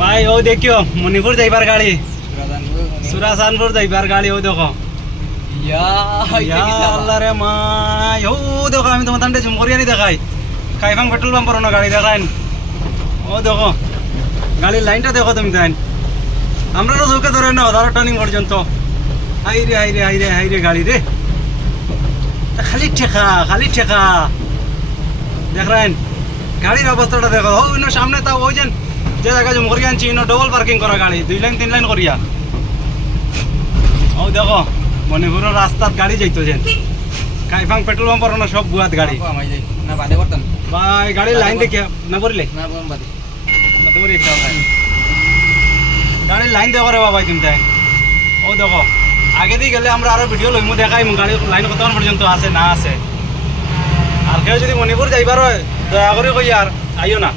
ভাই ও দেখিও মণিপুর যাইবার গাড়ি সুরাসানপুর যাইবার গাড়ি ও দেখো আল্লাহ রে মাই ও দেখো আমি তোমার তান্ডে ঝুমকরিয়ানি দেখাই কাইফাং পেট্রোল পাম্প না গাড়ি দেখাইন ও দেখো গাড়ির লাইনটা দেখো তুমি তাই আমরা তো চৌকে ধরে না ধরো টার্নিং পর্যন্ত হাইরে হাইরে হাইরে হাইরে গাড়ি রে খালি ঠেকা দেখলেন গাড়ির অবস্থাটা দেখো ও সামনে তা ওই যে জায়গা ঝুমকরিয়া আনছি ডবল পার্কিং করা গাড়ি 2 লাইন 3 লাইন করিয়া ও দেখো মণিপুরের রাস্তাত গাড়ি যাইতো যেন কাইফাং পেট্রোল পাম্প না সব বুয়াত গাড়ি ভাই গাড়ির লাইন দেখে না বললে গাড়ির লাইন দেখো রে বাবা তুমি তাই ও দেখো আগে দিয়ে গেলে আমরা আরো ভিডিও লইমু দেখাই গাড়ির লাইন কতক্ষণ পর্যন্ত আছে না আছে আর কেউ যদি মণিপুর যাইবার হয় দয়া করে কই আর আইও না